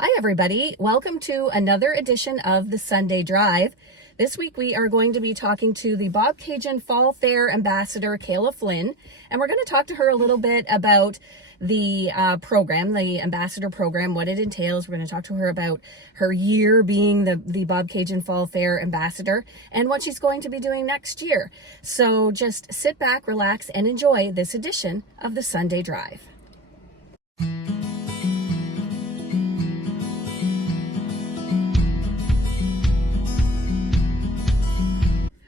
Hi everybody, welcome to another edition of the Sunday Drive. This week we are going to be talking to the Bobcaygeon Fall Fair Ambassador Kayla Flynn, and we're going to talk to her a little bit about the program, the Ambassador program, what it entails. We're going to talk to her about her year being the Bobcaygeon Fall Fair Ambassador and what she's going to be doing next year. So just sit back, relax, and enjoy this edition of the Sunday Drive.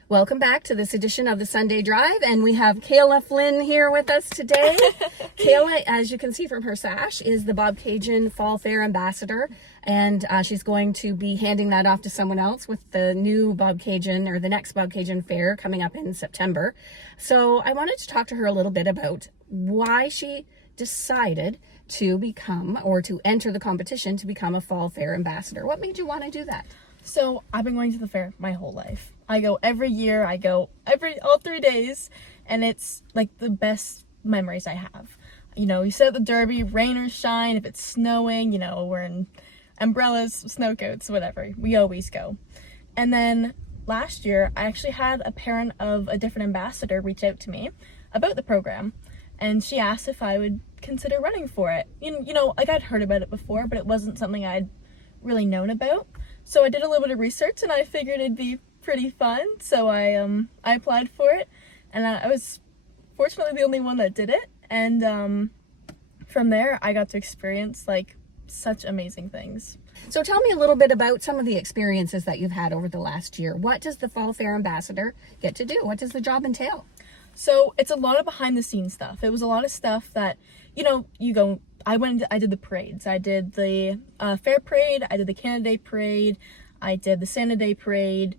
Welcome back to this edition of the Sunday Drive, and we have Kayla Flynn here with us today. Kayla, as you can see from her sash, is the Bobcaygeon Fall Fair Ambassador, and she's going to be handing that off to someone else with the new Bobcaygeon, or the next Bobcaygeon Fair coming up in September. So I wanted to talk to her a little bit about why she decided to become, or to enter the competition to become a Fall Fair Ambassador. What made you want to do that? So I've been going to the fair my whole life. I go every year, all 3 days, and it's like the best memories I have. You know, you sit at the Derby, rain or shine, if it's snowing, you know, we're in umbrellas, snow coats, whatever. We always go. And then last year, I actually had a parent of a different ambassador reach out to me about the program, and she asked if I would consider running for it. You know, like I'd heard about it before, but it wasn't something I'd really known about. So I did a little bit of research, and I figured it'd be pretty fun. So I applied for it, and I was fortunately the only one that did it. And from there, I got to experience like such amazing things. So tell me a little bit about some of the experiences that you've had over the last year. What does the Fall Fair Ambassador get to do? What does the job entail? So it's a lot of behind the scenes stuff. It was a lot of stuff that, you know, I did the parades. I did the fair parade, I did the Canada Day parade, I did the Santa Day parade,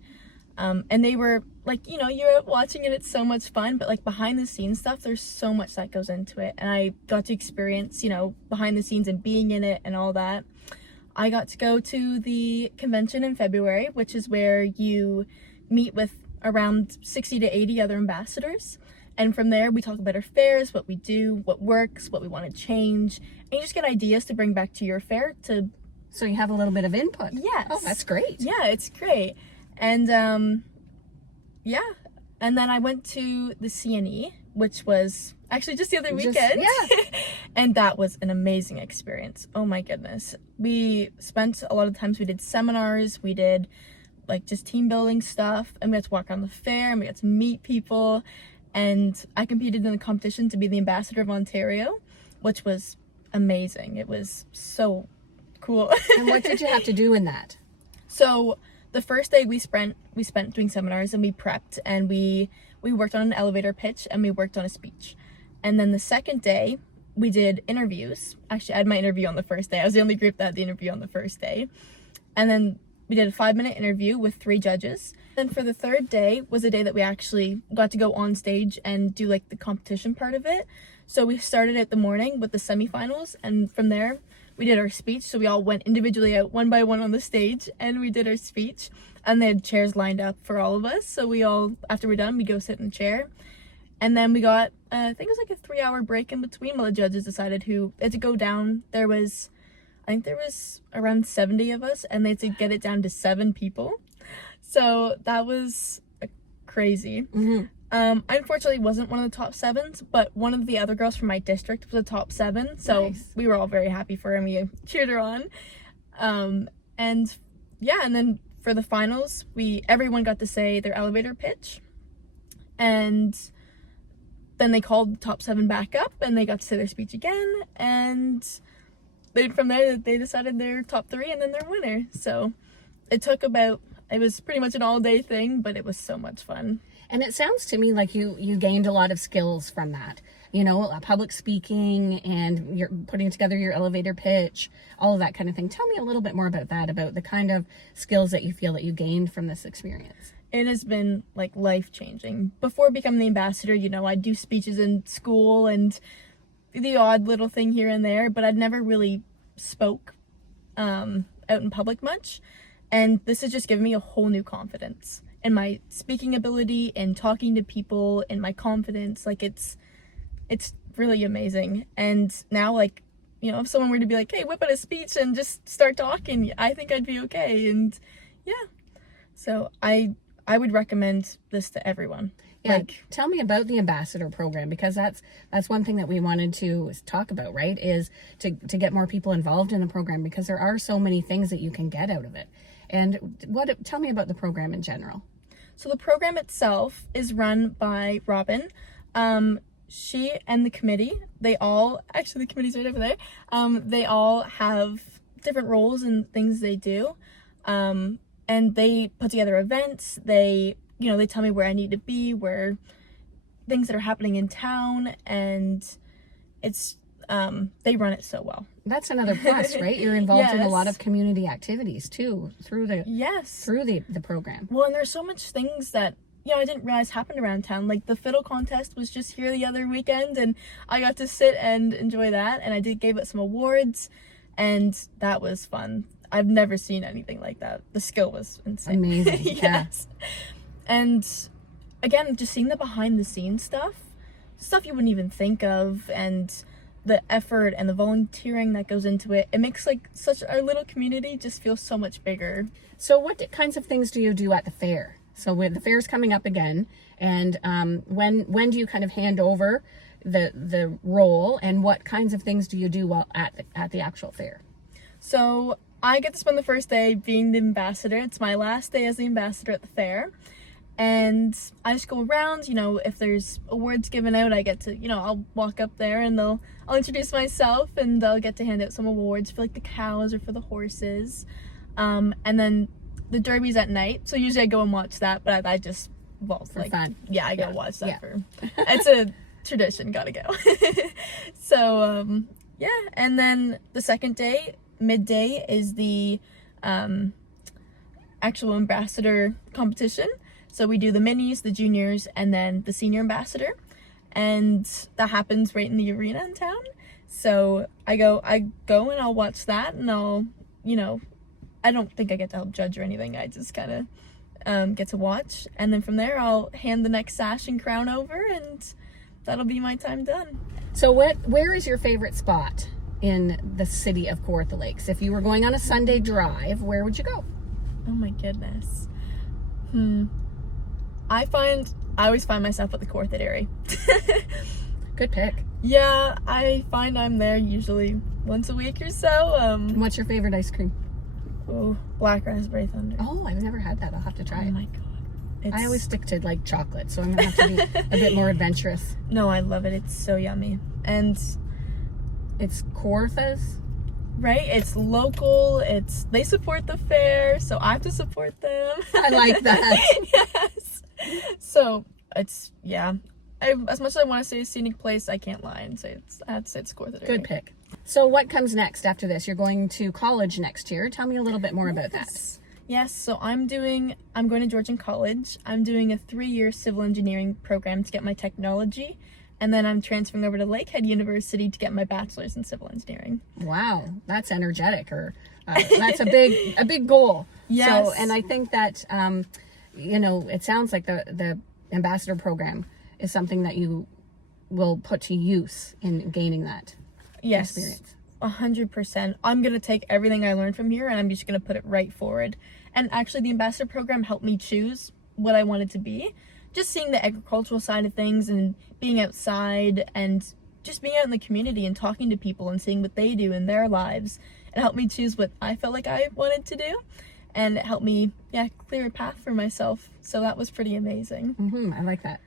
and they were like, you know, you're watching it, it's so much fun, but like behind the scenes stuff, there's so much that goes into it, and I got to experience, you know, behind the scenes and being in it and all that. I got to go to the convention in February, which is where you meet with around 60 to 80 other ambassadors. And from there, we talk about our fairs, what we do, what works, what we want to change, and you just get ideas to bring back to your fair to... So you have a little bit of input. Yes. Oh, that's great. Yeah, it's great. And, yeah. And then I went to the CNE, which was actually just the other weekend. And that was an amazing experience. Oh my goodness. We spent a lot of times, we did seminars, we did like just team building stuff, and we had to walk around the fair, and we got to meet people. And I competed in the competition to be the Ambassador of Ontario, which was amazing. It was so cool. And what did you have to do in that? So the first day we spent doing seminars, and we prepped, and we worked on an elevator pitch, and we worked on a speech. And then the second day we did interviews. Actually, I had my interview on the first day. I was the only group that had the interview on the first day. And then we did a 5-minute interview with 3 judges. Then for the third day was a day that we actually got to go on stage and do like the competition part of it. So we started at the morning with the semifinals, and from there we did our speech. So we all went individually out one by one on the stage, and we did our speech, and they had chairs lined up for all of us. So we all, after we're done, we go sit in a chair. And then we got, I think it was like a 3-hour break in between while the judges decided who had to go down. I think there was around 70 of us, and they had to get it down to 7 people. So that was crazy. Mm-hmm. I unfortunately wasn't one of the top 7s, but one of the other girls from my district was a top 7. So nice. We were all very happy for her, and we cheered her on. And yeah, and then for the finals, everyone got to say their elevator pitch. And then they called the top 7 back up, and they got to say their speech again. And from there, they decided their top 3 and then their winner. So it was pretty much an all-day thing, but it was so much fun. And it sounds to me like you gained a lot of skills from that. You know, public speaking, and you're putting together your elevator pitch, all of that kind of thing. Tell me a little bit more about that, about the kind of skills that you feel that you gained from this experience. It has been like life-changing. Before becoming the ambassador, you know, I'd do speeches in school and the odd little thing here and there, but I'd never really spoke out in public much. And this has just given me a whole new confidence in my speaking ability and talking to people and my confidence. Like it's really amazing. And now, like, if someone were to be like, hey, whip out a speech and just start talking, I think I'd be okay. And yeah, so I would recommend this to everyone. Yeah, tell me about the ambassador program, because that's one thing that we wanted to talk about, right? Is to get more people involved in the program, because there are so many things that you can get out of it. And tell me about the program in general. So the program itself is run by Robin. She and the committee, the committee's right over there. They all have different roles and things they do. And they put together events. They tell me where I need to be, where things that are happening in town, and it's they run it so well. That's another plus, right? You're involved in a lot of community activities too through the program. Well, and there's so much things that I didn't realize happened around town. Like the fiddle contest was just here the other weekend, and I got to sit and enjoy that, and I gave it some awards, and that was fun. I've never seen anything like that. The skill was insane. Amazing. Yes. Yeah. And again, just seeing the behind the scenes stuff you wouldn't even think of, and the effort and the volunteering that goes into it, it makes our little community just feel so much bigger. So what kinds of things do you do at the fair? So with the fair's coming up again, and when do you kind of hand over the role, and what kinds of things do you do while at the actual fair? So I get to spend the first day being the ambassador. It's my last day as the ambassador at the fair. And I just go around, if there's awards given out, I get to, I'll walk up there and I'll introduce myself, and I'll get to hand out some awards for the cows or for the horses. And then the derby's at night, so usually I go and watch that, but I just, for fun. Yeah, I go watch that it's a tradition, gotta go. So, and then the second day, midday, is the actual ambassador competition. So we do the minis, the juniors, and then the senior ambassador, and that happens right in the arena in town. So I go and I'll watch that, and I'll, I don't think I get to help judge or anything. I just kind of get to watch, and then from there I'll hand the next sash and crown over, and that'll be my time done. So where is your favorite spot in the city of Kawartha Lakes? If you were going on a Sunday drive, where would you go? Oh my goodness. I always find myself at the Kawartha Dairy. Good pick. Yeah, I find I'm there usually once a week or so. What's your favorite ice cream? Oh, Black Raspberry Thunder. Oh, I've never had that. I'll have to try it. Oh my god. I always stick to chocolate, so I'm gonna have to be a bit more adventurous. No, I love it. It's so yummy. And it's Kawartha's? Right? It's local. They support the fair, so I have to support them. I like that. Yes. So as much as I want to say a scenic place, I can't lie and say it's Kawartha Dairy. Good pick. So what comes next after this? You're going to college next year. Tell me a little bit more about that. Yes, so I'm going to Georgian College. I'm doing a 3-year civil engineering program to get my technology, and then I'm transferring over to Lakehead University to get my bachelor's in civil engineering. Wow, that's energetic, or that's a big goal. Yes. So, and I think that it sounds like the ambassador program is something that you will put to use in gaining that experience. 100%. I'm going to take everything I learned from here, and I'm just going to put it right forward. And actually, the ambassador program helped me choose what I wanted to be. Just seeing the agricultural side of things and being outside and just being out in the community and talking to people and seeing what they do in their lives. It helped me choose what I felt like I wanted to do, and it helped me, clear a path for myself. So that was pretty amazing. I like that.